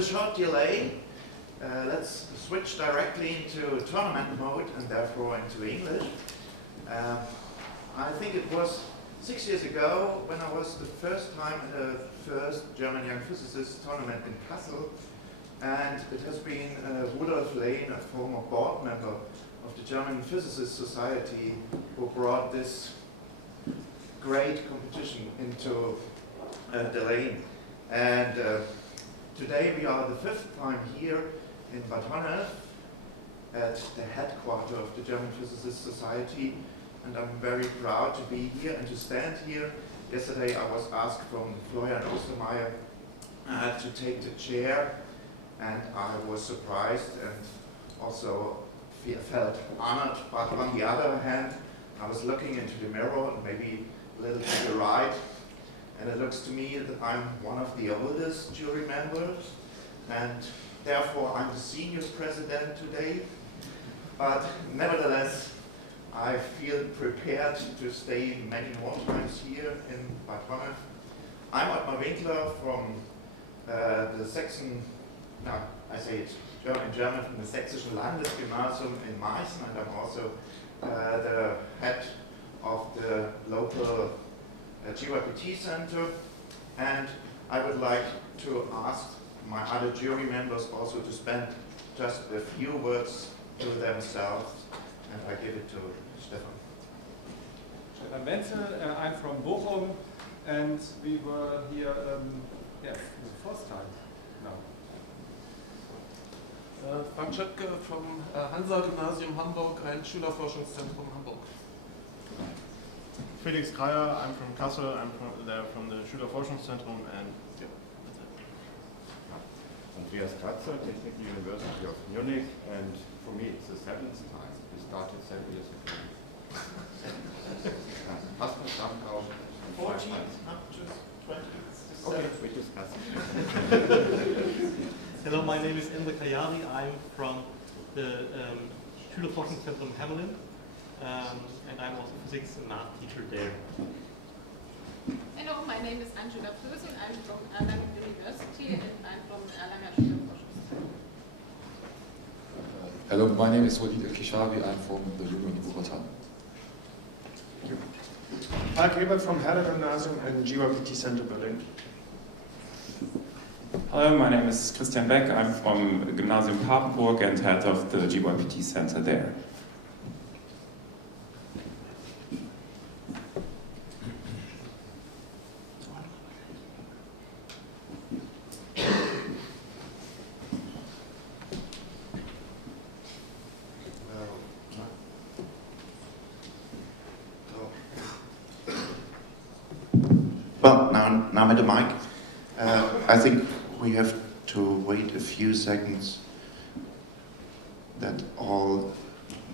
a short delay, let's switch directly into tournament mode and therefore into English. I think it was 6 years ago when I was the first time at the first German Young Physicists tournament in Kassel, and it has been Rudolf Lehn, a former board member of the German Physicists Society, who brought this great competition into the Lehn. And today we are the fifth time here in Bad Honnef at the headquarters of the German Physicists Society, and I'm very proud to be here and to stand here. Yesterday I was asked from Florian Ostermeier to take the chair, and I was surprised and also felt honored, but on the other hand I was looking into the mirror and maybe a little to the right, and it looks to me that I'm one of the oldest jury members, and therefore I'm the senior president today. But nevertheless, I feel prepared to stay many more times here in Bad Honnef. I'm Ottmar Winkler from the Saxon, I say it in German, from the Sächsischen Landesgymnasium in Meißen, and I'm also the head of the local GYPT center. And I would like to ask my other jury members also to spend just a few words to themselves, and I give it to Stefan. Stefan Wenzel, I'm from Bochum, and we were here the first time now. Frank Schöpke from Hansa Gymnasium Hamburg, ein Schülerforschungszentrum Hamburg. Felix Kreier, I'm from Kassel, I'm from the Schülerforschungszentrum, and yeah, that's it. Andreas Kratzer, Technical University of Munich, and for me it's the 7th time. We started 7 years ago. 14 up to 20. Okay, we discuss it. Hello, my name is Endre Kayani. I'm from the Schülerforschungszentrum Hamelin, and I'm also a physics and math teacher there. Hello, my name is Angela Pösel. I'm from Erlangen University, and I'm from Erlanger Schülerforschungszentrum. Hello, my name is Walid El-Kishawi. I'm from the Union Wuppertal. Thank you. Falk Ebert from Herder Gymnasium and GYPT Center Berlin. Hello, my name is Christian Beck. I'm from Gymnasium Papenburg and head of the GYPT Center there. Well, now with the mic, I think we have to wait a few seconds that all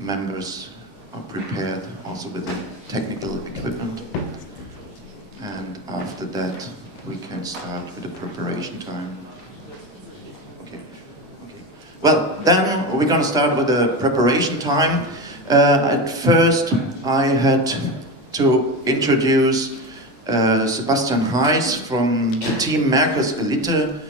members are prepared, also with the technical equipment. And after that, we can start with the preparation time. Okay. Well, then we're going to start with the preparation time. At first, I had to introduce Sebastian Heiss from the team Merkers Elite,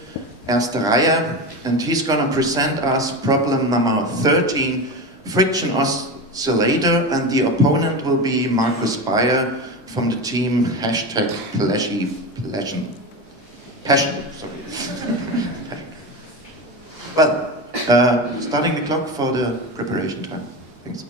Erste Reihe, and he's going to present us problem number 13, friction oscillator, and the opponent will be Markus Bayer from the team Passion. Well, starting the clock for the preparation time. Thanks.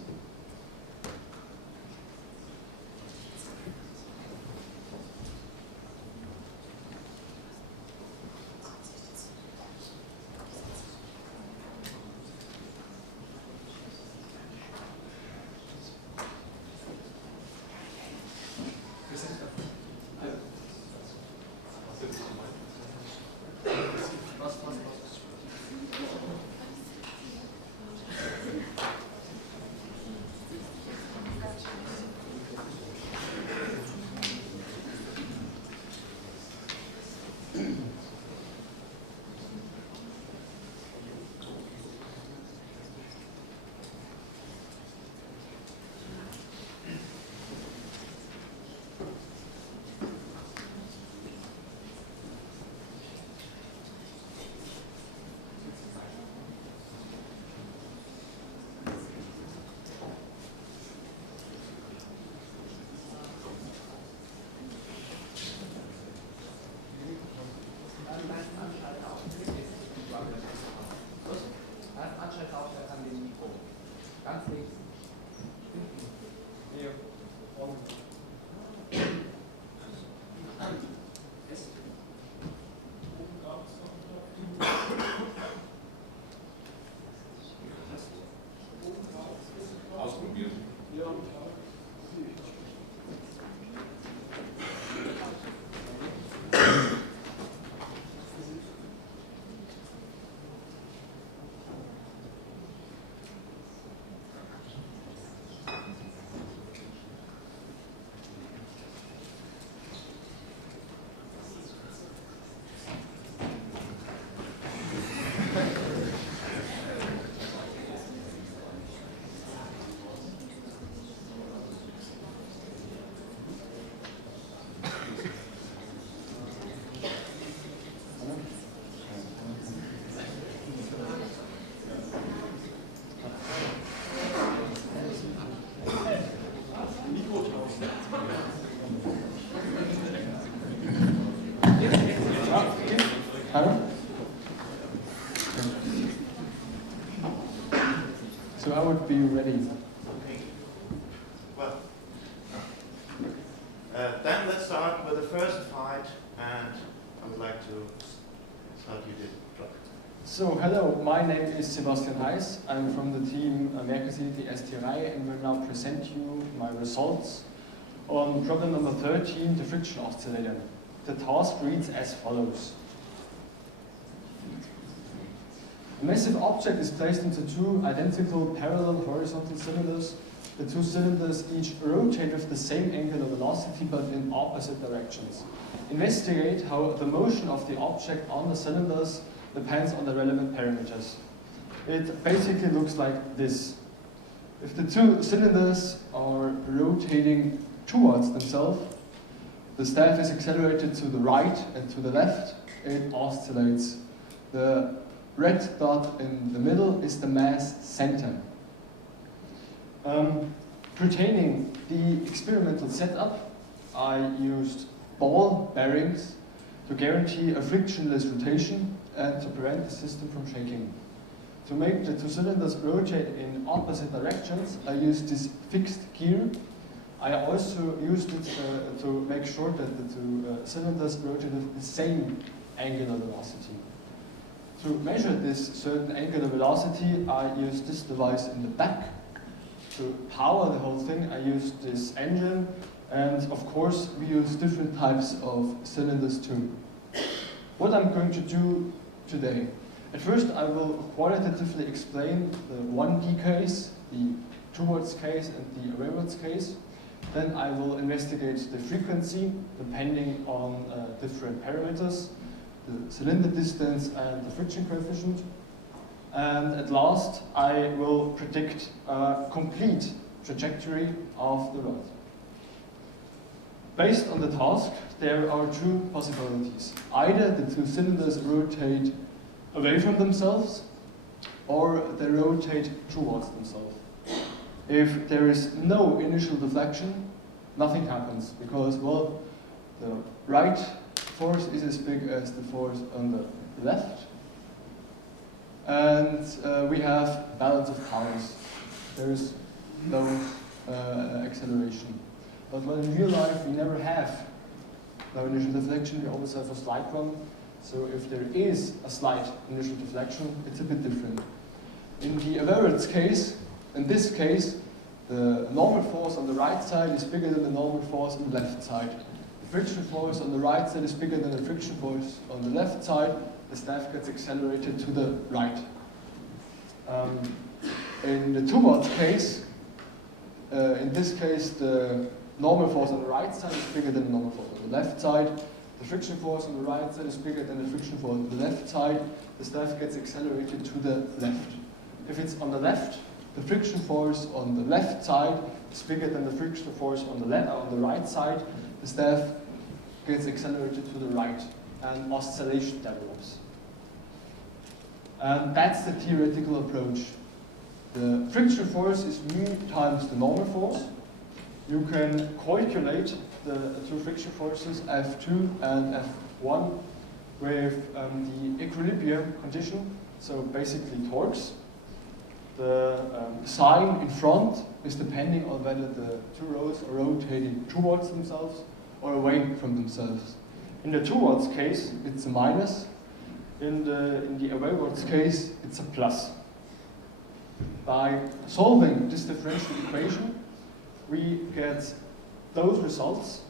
Hello? So I would be ready. Okay. Well, then let's start with the first fight, and I would like to start you did. So hello, my name is Sebastian Heiss. I'm from the team Merkgesiedelt ST3 and will now present you my results on problem number 13, the friction oscillator. The task reads as follows. A massive object is placed into two identical parallel horizontal cylinders. The two cylinders each rotate with the same angular velocity but in opposite directions. Investigate how the motion of the object on the cylinders depends on the relevant parameters. It basically looks like this. If the two cylinders are rotating towards themselves, the staff is accelerated to the right and to the left, it oscillates. The red dot in the middle is the mass center. Pertaining the experimental setup, I used ball bearings to guarantee a frictionless rotation and to prevent the system from shaking. To make the two cylinders rotate in opposite directions, I used this fixed gear. I also used it to make sure that the two cylinders rotate with the same angular velocity. To measure this certain angular velocity, I used this device in the back. To power the whole thing, I used this engine, and of course we use different types of cylinders too. What I'm going to do today. At first I will qualitatively explain the 1D case, the towards case and the awarewards case. Then I will investigate the frequency depending on different parameters, the cylinder distance and the friction coefficient. And at last I will predict a complete trajectory of the rod. Based on the task, there are two possibilities. Either the two cylinders rotate away from themselves, or they rotate towards themselves. If there is no initial deflection, nothing happens, because, well, the right force is as big as the force on the left, and we have balance of powers. There is no acceleration. But when in real life we never have no initial deflection, we always have a slight one. So if there is a slight initial deflection, it's a bit different. In the awarewards case, in this case, the normal force on the right side is bigger than the normal force on the left side. The friction force on the right side is bigger than the friction force on the left side. The staff gets accelerated to the right. In the towards case, in this case, the normal force on the right side is bigger than the normal force on the left side. The friction force on the right side is bigger than the friction force on the left side. The staff gets accelerated to the left. If it's on the left, the friction force on the left side is bigger than the friction force on the right side. The staff gets accelerated to the right, and oscillation develops. And that's the theoretical approach. The friction force is mu times the normal force. You can calculate the two friction forces F2 and F1 with the equilibrium condition, so basically torques. The sign in front is depending on whether the two rows are rotating towards themselves or away from themselves. In the towards case, it's a minus. In the awarewards case, it's a plus. By solving this differential equation, we get those results.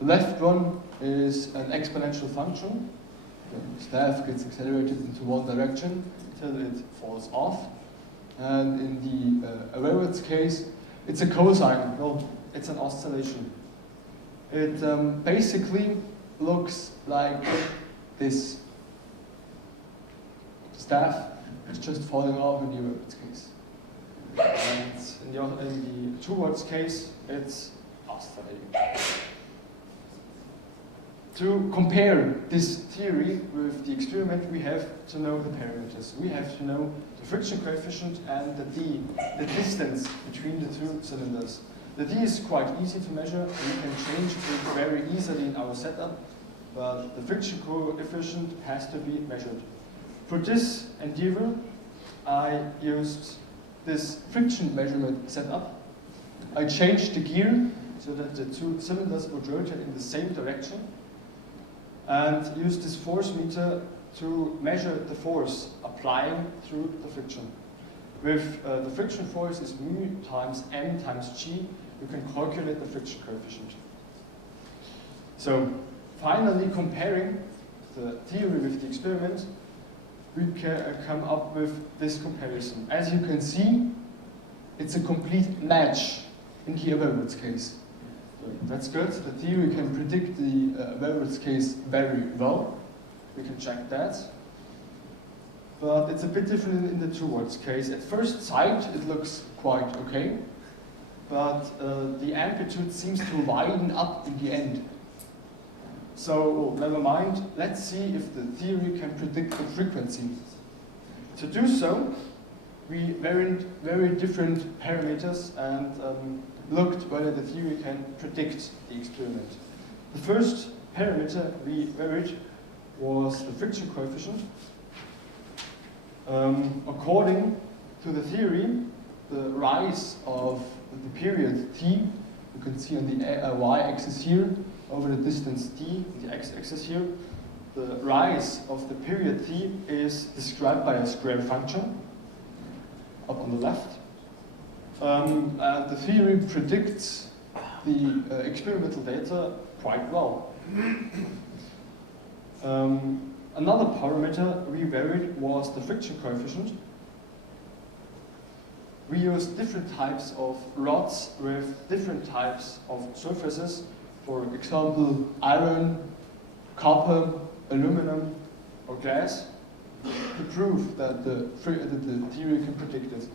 The left one is an exponential function. The staff gets accelerated into one direction until it falls off. And in the awarewards case, it's a cosine. No, it's an oscillation. It basically looks like this. The staff is just falling off in the awarewards case. And in the towards case, it's oscillating. To compare this theory with the experiment, we have to know the parameters. We have to know the friction coefficient and the D, the distance between the two cylinders. The D is quite easy to measure, and we can change it very easily in our setup. but the friction coefficient has to be measured. For this endeavor, I used this friction measurement setup. I changed the gear so that the two cylinders would rotate in the same direction, and used this force meter to measure the force applying through the friction. With the friction force is mu times m times g, you can calculate the friction coefficient. So finally, comparing the theory with the experiment, we can come up with this comparison. As you can see, it's a complete match in the Weber's case. So that's good. The theory can predict the Weber's case very well. We can check that. But it's a bit different in the Towards case. At first sight, it looks quite okay, but the amplitude seems to widen up in the end. So, never mind, let's see if the theory can predict the frequency. To do so, we varied different parameters and looked whether the theory can predict the experiment. The first parameter we varied was the friction coefficient. According to the theory, the rise of the period t, you can see on the y-axis here, over the distance t, the x-axis here, the rise of the period t is described by a square function up on the left. And the theory predicts the experimental data quite well. Another parameter we varied was the friction coefficient. We used different types of rods with different types of surfaces. For example, iron, copper, aluminum, or glass, to prove that the theory can predict it.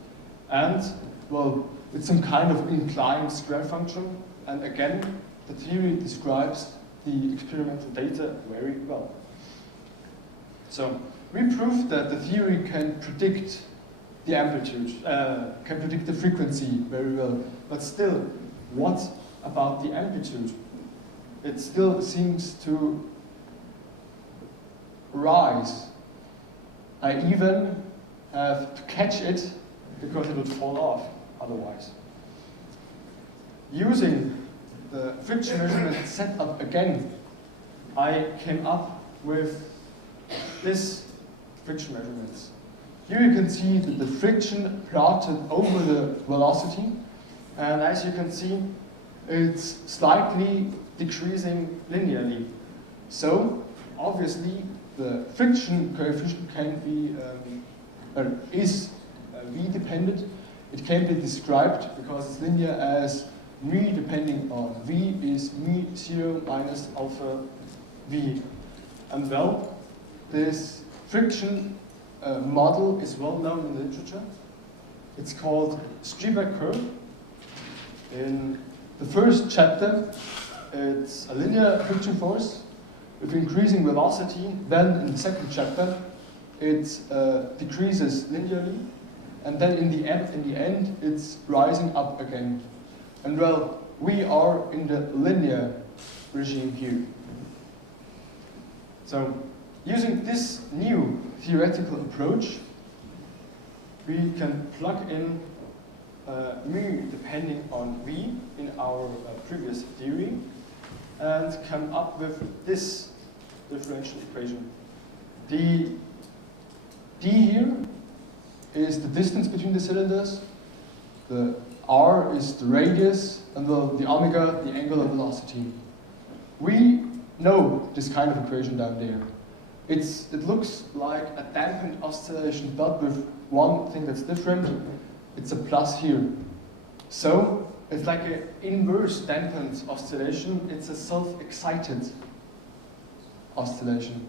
And, well, it's some kind of inclined square function, and again, the theory describes the experimental data very well. So, we proved that the theory can predict the amplitude, can predict the frequency very well. But still, what about the amplitude? It still seems to rise. I even have to catch it because it would fall off otherwise. Using the friction measurement setup again, I came up with this friction measurements. Here you can see that the friction plotted over the velocity, and as you can see, it's slightly decreasing linearly. So, obviously, the friction coefficient can be, is v-dependent. It can be described, because it's linear, as mu depending on v is mu 0 minus alpha v. And well, this friction model is well known in the literature. It's called Streberg curve. In the first chapter, it's a linear friction force with increasing velocity. Then in the second chapter, it decreases linearly. And then in the end, it's rising up again. And well, we are in the linear regime here. So, using this new theoretical approach, we can plug in mu depending on v in our previous theory and come up with this differential equation. The d here is the distance between the cylinders, the r is the radius, and the omega, the angular velocity. We know this kind of equation down there. It looks like a dampened oscillation, but with one thing that's different. It's a plus here. So, it's like an inverse dampened oscillation. It's a self-excited oscillation.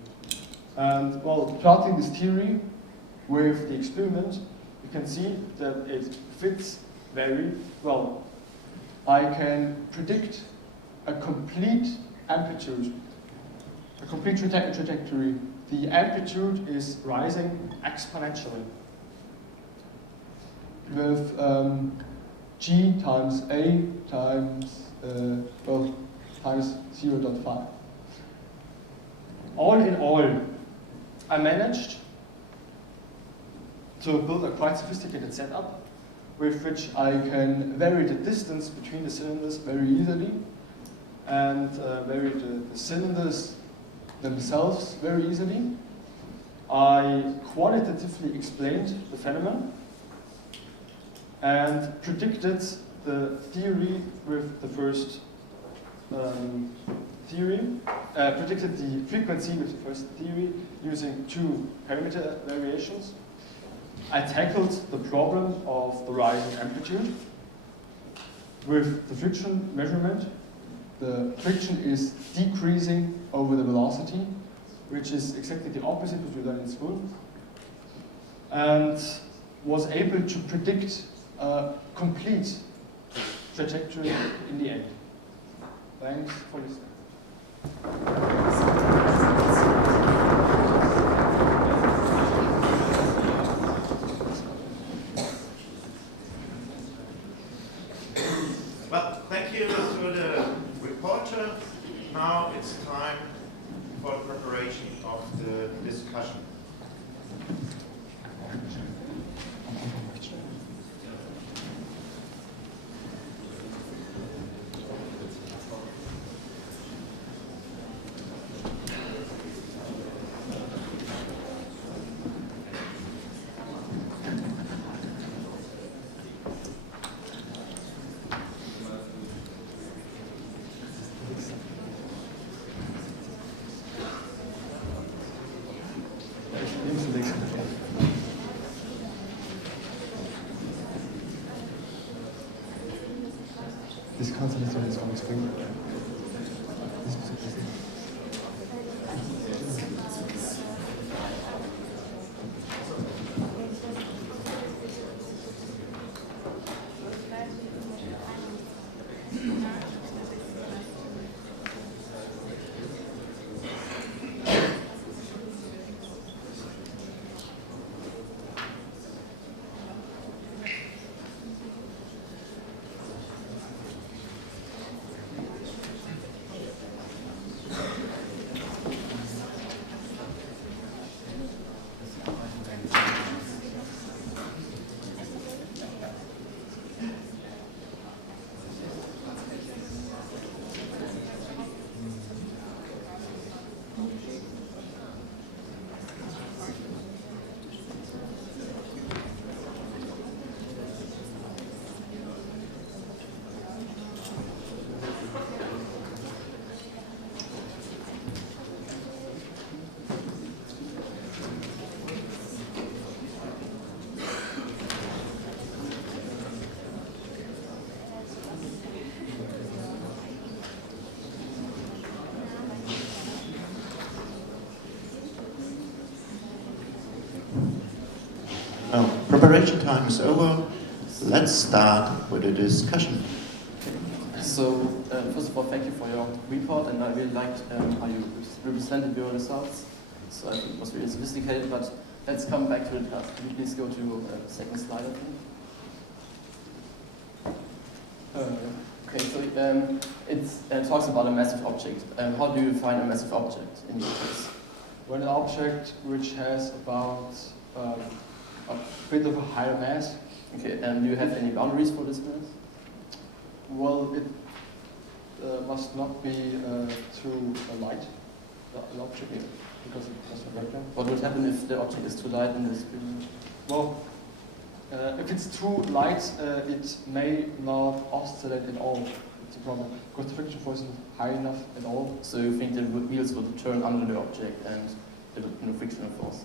And, well, plotting this theory with the experiment, you can see that it fits very well. I can predict a complete amplitude, a complete trajectory. The amplitude is rising exponentially with g times a times times 0.5. all in all, I managed to build a quite sophisticated setup with which I can vary the distance between the cylinders very easily and vary the cylinders themselves very easily. I qualitatively explained the phenomenon and predicted the theory with the first predicted the frequency with the first theory using 2 parameter variations. I tackled the problem of the rising amplitude with the friction measurement. The friction is decreasing over the velocity, which is exactly the opposite of what we learned in school, and was able to predict a complete trajectory in the end. Thanks for listening. Well, thank you to the reporter. Now it's time for the preparation of the discussion. Das kannst du nicht so jetzt auch bringen. Preparation time is over. Let's start with a discussion. So, first of all, thank you for your report, and I really liked how you represented your results. So I think it was really sophisticated, but let's come back to the task. Can you please go to the second slide, I think? Okay, so it talks about a massive object. How do you find a massive object in your case? Well, an object which has about a bit of a higher mass. Okay, and do you have any boundaries for this mass? Well, it must not be too light, the object, because it doesn't break down. What would happen if the object is too light in this experiment? Well, if it's too light, it may not oscillate at all. It's a problem, because the friction force isn't high enough at all. So you think the wheels would turn under the object and there would be no frictional force?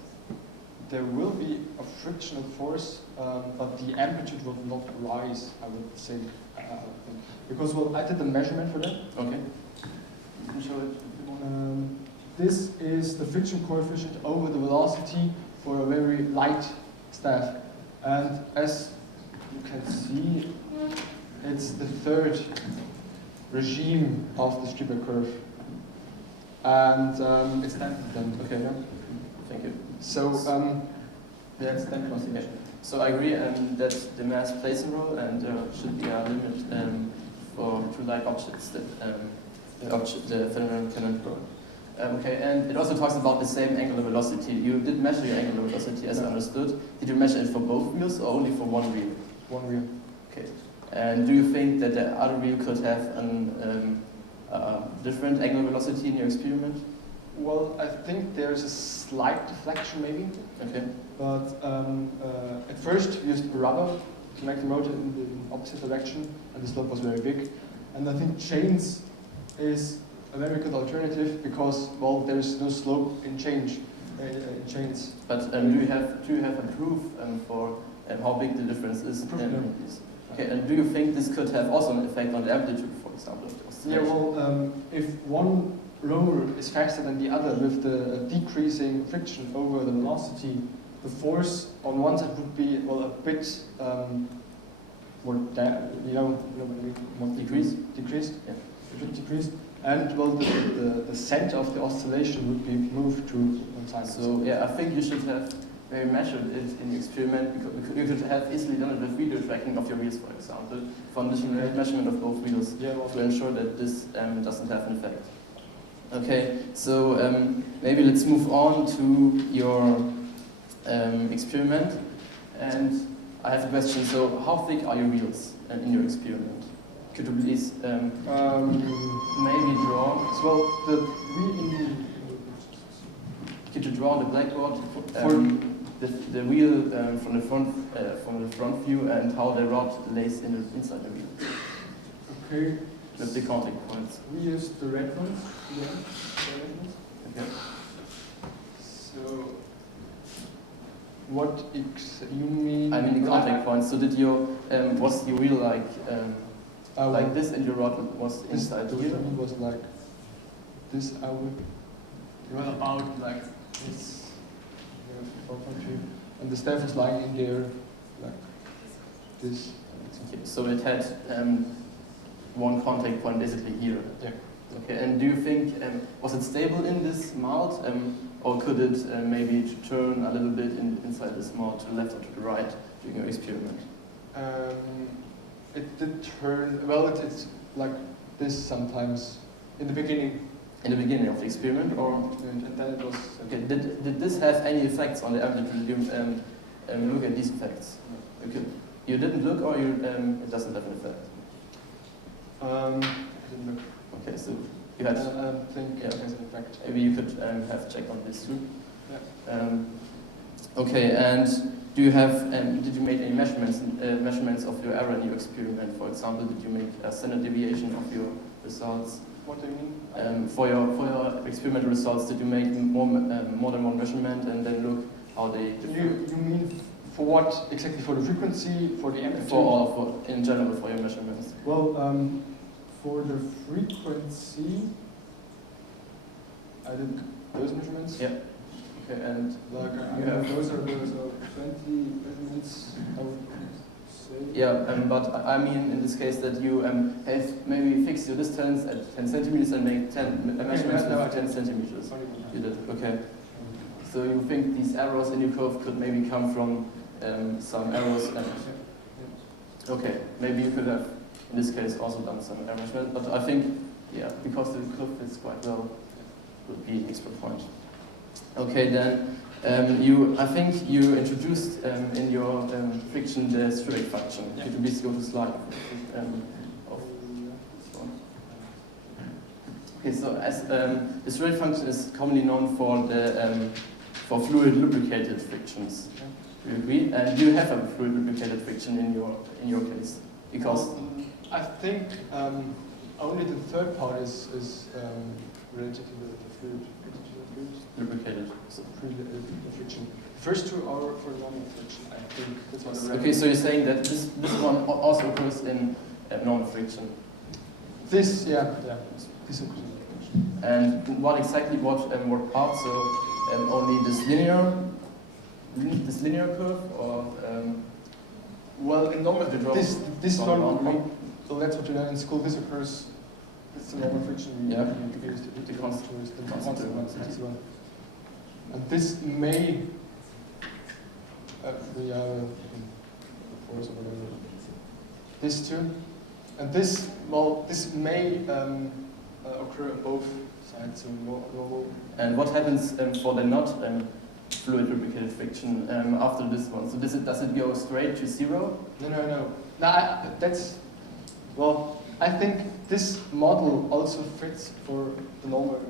There will be a frictional force, but the amplitude will not rise, I would say. Because, well, I did the measurement for that. Okay. You can show it. This is the friction coefficient over the velocity for a very light staff. And as you can see, it's the third regime of the Strieber curve. And it's 10%. Okay, yeah. Thank you. So, yeah, it's 10%. Okay. So I agree that the mass plays a role and there should be a limit for too light objects that the phenomenon cannot grow. Okay, and it also talks about the same angular velocity. You did measure your angular velocity, as I understood. Did you measure it for both wheels or only for one wheel? One wheel. Okay. And do you think that the other wheel could have a different angular velocity in your experiment? Well, I think there's a slight deflection maybe. Okay. But at first we used rudder to make the motor in the opposite direction, and the slope was very big. And I think chains is a very good alternative because, well, there is no slope in chains. But do you have a proof for how big the difference is? Okay, and do you think this could have also an effect on the amplitude, for example, of the oscillation? Yeah, well, if one roller is faster than the other with the decreasing friction over the velocity, the force on one side would be, well, a bit more, more decreased. Yeah. It would decrease. And, well, the center of the oscillation would be moved to one side. So, yeah, I think you should have maybe measured it in the experiment, because you could have easily done it with video tracking of your wheels, for example, condition measurement of both wheels, to ensure that this doesn't have an effect. Okay, so maybe let's move on to your experiment. And I have a question. So, how thick are your wheels in your experiment? Could you please maybe draw? So, could you draw on the blackboard the wheel from the front view and how the rod lays inside the wheel? Okay. With the counting points. We use the red ones. Okay. So, what you mean? I mean the contact points. So did your was your wheel like this, and your rod was inside the wheel? It was like this. I would. Well, about like this. And the staff was lying in there, like this. Okay, so it had one contact point basically here. Yeah. Okay, and do you think, was it stable in this mount, or could it maybe turn a little bit inside this mount to the left or to the right during your experiment? It did turn, well, it's like this sometimes, in the beginning. In the beginning of the experiment, or? And then it was... Okay, did this have any effects on the amplitude? You look at these effects. Okay. You didn't look, or it doesn't have an effect? I didn't look. Okay, so you had... I don't think it has an effect. Maybe you could have checked on this too. Yeah. Okay, and do you have, did you make any measurements of your error in your experiment? For example, did you make a standard deviation of your results? What do you mean? For your experimental results, did you make more than one measurement and then look how they differ? You mean for what exactly? For the frequency, for the amplitude? In general, for your measurements. Well, for the frequency, I did those measurements. Yeah. Okay, and like those are 20 measurements, I would say. Yeah, but I mean in this case that you have maybe fixed your distance at 10 centimeters and make 10 measurements with 10 centimeters. You did, okay. So you think these errors in your curve could maybe come from some errors? Okay, maybe you could have in this case also done some error measurement, but I think, yeah, because the curve fits quite well, would be an extra point. Okay, then I think you introduced in your friction the Ströbeck function. Could you please go to slide of this one? Okay, so as the Ströbeck function is commonly known for the for fluid lubricated frictions. Do you agree? And do you have a fluid lubricated friction in your case? Because I think only the third part is related to the fluid. Lubricated. So friction. The first two are for normal friction, I think. That's what okay, so you're saying that this one also occurs in normal friction. This, yeah. This occurs in friction. And what part? So only this linear curve, or well, in normal this one. boundary? So that's what you learn in school. This occurs. It's the normal friction. Yeah. The constant one. And this may we are force or whatever. This too, and this this may occur on both sides, so normal. And what happens for the not fluid lubricated friction after this one? So does it go straight to zero? No. That's, well, I think this model also fits for the normal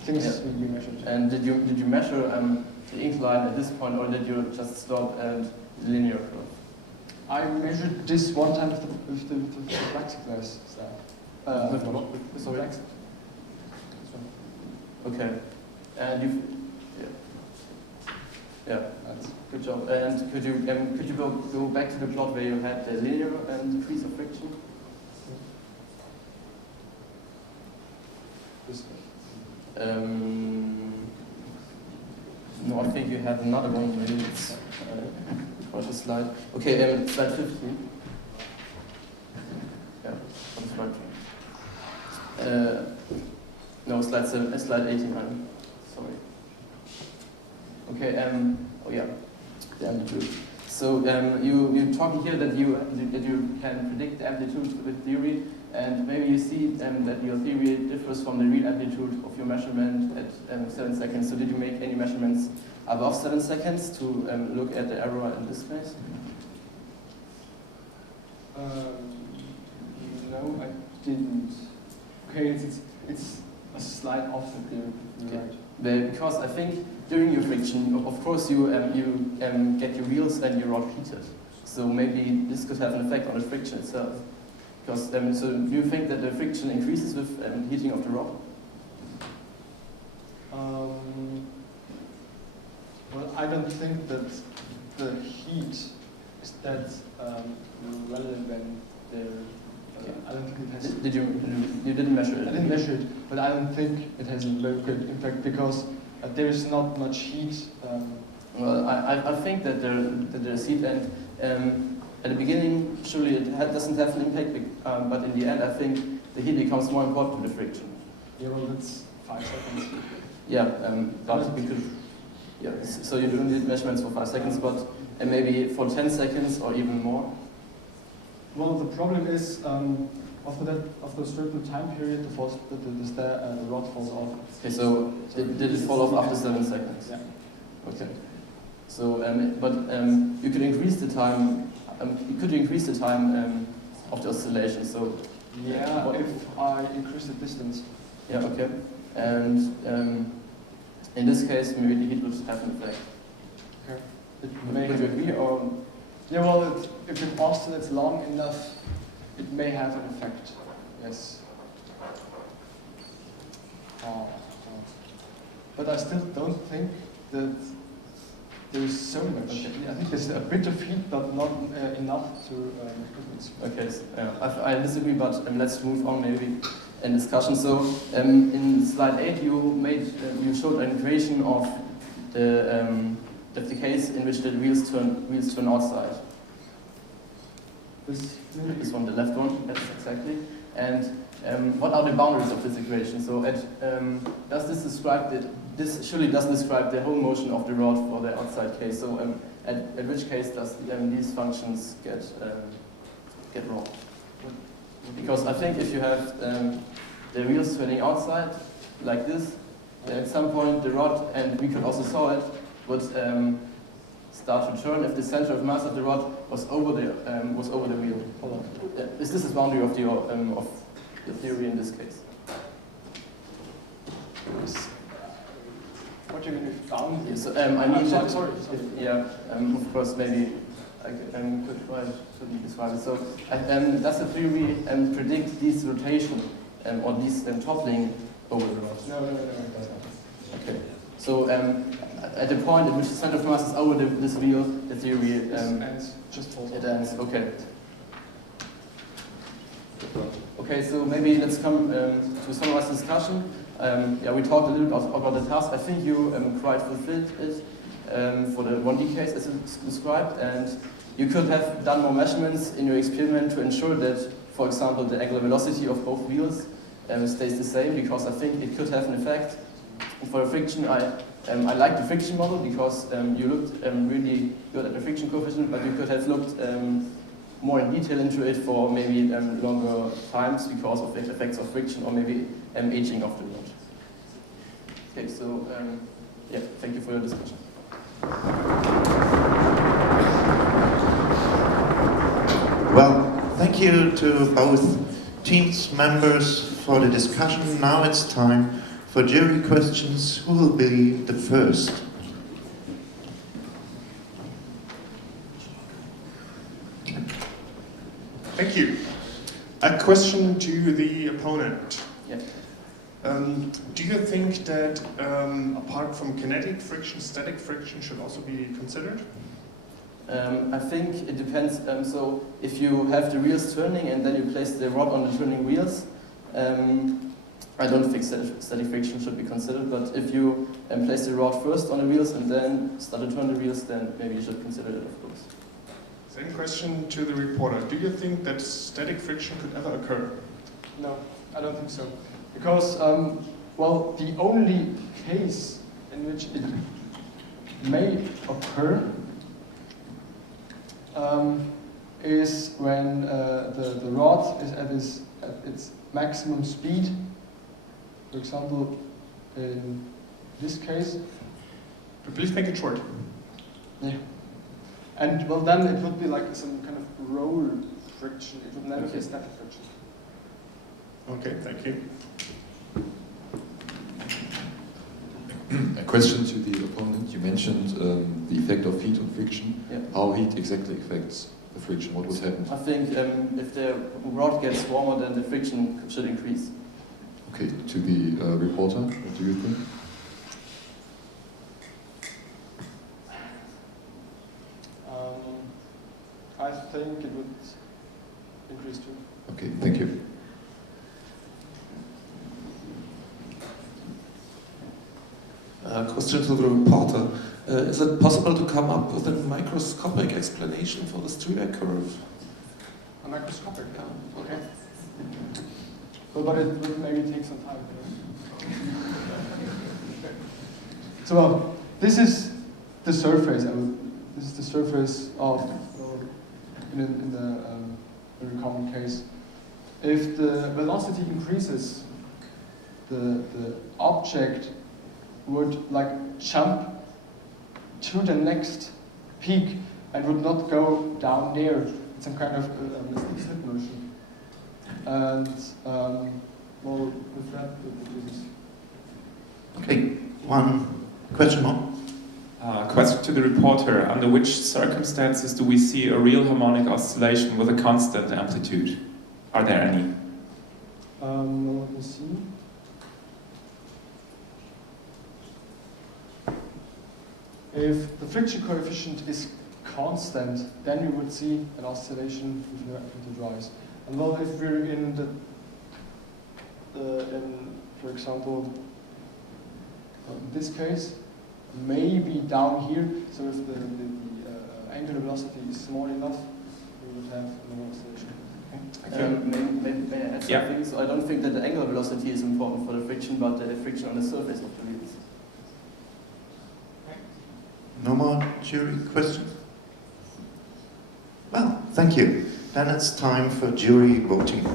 things we measured. And did you measure the incline at this point, or did you just stop at linear curve? I measured this one time with the plexiglass stuff. With what? Sorry. This one. Okay. And yeah, that's good job. And could you go back to the plot where you had the linear decrease of friction? This no, I think you have another one. Maybe it's quite a slide. Okay, slide 15. Yeah, I'm sorry. No, slide 18. I'm sorry. Okay. Oh yeah, the amplitude. So you're talking here that you can predict the amplitude with theory, and maybe you see that your theory differs from the real amplitude of your measurement at 7 seconds. So did you make any measurements above 7 seconds to look at the error in this case? No, I didn't. Okay, it's a slight offset there. Okay. Right. Because I think during your friction, of course, you get your wheels and your rod heated. So maybe this could have an effect on the friction itself. Because so do you think that the friction increases with heating of the rod? Well, I don't think that the heat is that relevant when they're. I don't think it has. Did you didn't measure it? I didn't measure it, but I don't think it has a very good impact because there is not much heat. Well, I think that there's heat, and at the beginning, surely it doesn't have an impact, but in the end, I think the heat becomes more important to the friction. Yeah, well, that's 5 seconds. Yeah, but we could. Yeah, so you don't need measurements for 5 seconds, but maybe for 10 seconds or even more. Well, the problem is after a certain time period, the rod falls off. Okay, so did it fall off after 7 seconds? Yeah. Okay. So, but you could increase the time. Could you increase the time of the oscillation? So. Yeah, if I increase the distance. Yeah. Okay. And in this case, maybe the heat will have an effect. Okay. Would you agree, or? Yeah, well, if it oscillates long enough, it may have an effect. Yes. But I still don't think that there's so much. Okay. I think there's a bit of heat, but not enough to Okay, so, I disagree, but let's move on maybe in discussion. So in slide 8, you showed an equation of the case in which the wheels turn outside. This one, the left one, yes, exactly. And what are the boundaries of this equation? So does this describe this surely doesn't describe the whole motion of the rod for the outside case. So at which case does these functions get wrong? Because I think if you have the wheels turning outside like this, at some point the rod, and we could also saw it, would start to turn if the center of mass of the rod was over the wheel. Is this the boundary of the theory in this case? What do you mean with boundary? Yeah, so I mean, sorry. Yeah, of course, maybe I could try to describe it. So does the theory predict this rotation or this toppling over the rod? No. Okay. So at the point at which the center of mass is over this wheel, the theory ends. Just falls. It ends. Okay. Okay. So maybe let's come to summarize the discussion. We talked a little bit about the task. I think you quite fulfilled it for the 1D case as described, and you could have done more measurements in your experiment to ensure that, for example, the angular velocity of both wheels stays the same, because I think it could have an effect. For friction, I like the friction model because you looked really good at the friction coefficient, but you could have looked more in detail into it for maybe longer times because of the effects of friction or maybe aging of the rod. Okay, so yeah, thank you for your discussion. Well, thank you to both teams members for the discussion. Now it's time for jury questions. Who will be the first? Thank you. A question to the opponent. Yeah. Do you think that apart from kinetic friction, static friction should also be considered? I think it depends. So if you have the wheels turning and then you place the rod on the turning wheels, I don't think static friction should be considered. But if you place the rod first on the wheels and then start to turn the wheels, then maybe you should consider it, of course. Same question to the reporter. Do you think that static friction could ever occur? No, I don't think so. Because, well, the only case in which it may occur is when the rod is at its maximum speed. For example, in this case. But please make it short. Yeah. And well, then it would be like some kind of roll friction. It would never be static friction. Okay, thank you. A question to the opponent. You mentioned the effect of heat on friction. Yeah. How heat exactly affects the friction? What would happen? I think if the rod gets warmer, then the friction should increase. Okay, to the reporter, what do you think? I think it would increase too. Okay, thank you. Question to the reporter. Is it possible to come up with a microscopic explanation for the Streeter curve? A microscopic? Yeah. Okay. Well, but it would maybe take some time. So, well, this is the surface. This is the surface of, in the very common case. If the velocity increases, the object would like jump to the next peak and would not go down there. It's some kind of slip motion. And well, with that, this is. Okay, one question more. Question to the reporter. Under which circumstances do we see a real harmonic oscillation with a constant amplitude? Are there any? Let me see. If the friction coefficient is constant, then you would see an oscillation with no amplitude rise. And well, if we're in for example, in this case, maybe down here, so if the angular velocity is small enough, we would have no oscillation. May I add something? So I don't think that the angular velocity is important for the friction, but the friction on the surface of the wheels. No more jury questions? Well, thank you. Then it's time for jury voting.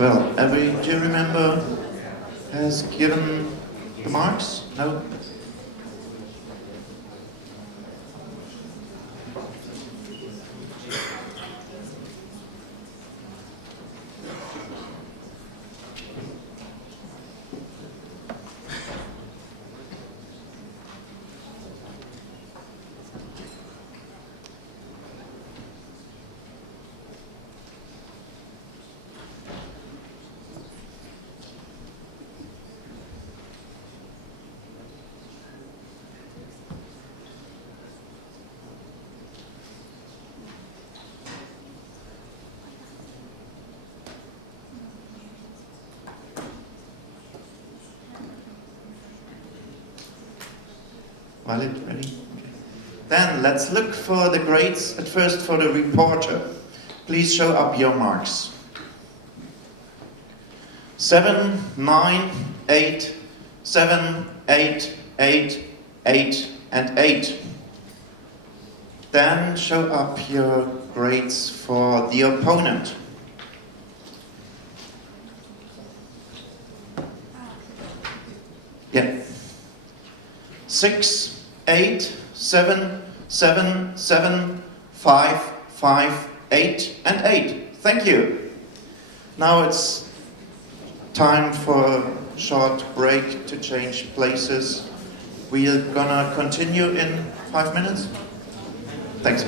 Well, every jury member has given the marks? No? Valid, ready? Okay. Then let's look for the grades at first for the reporter. Please show up your marks. 7, 9, 8, 7, 8, 8, 8, and 8. Then show up your grades for the opponent. Yeah. 6, 8, 7, 7, 7, 5, 5, 8, and 8. Thank you. Now it's time for a short break to change places. We're gonna continue in 5 minutes. Thanks.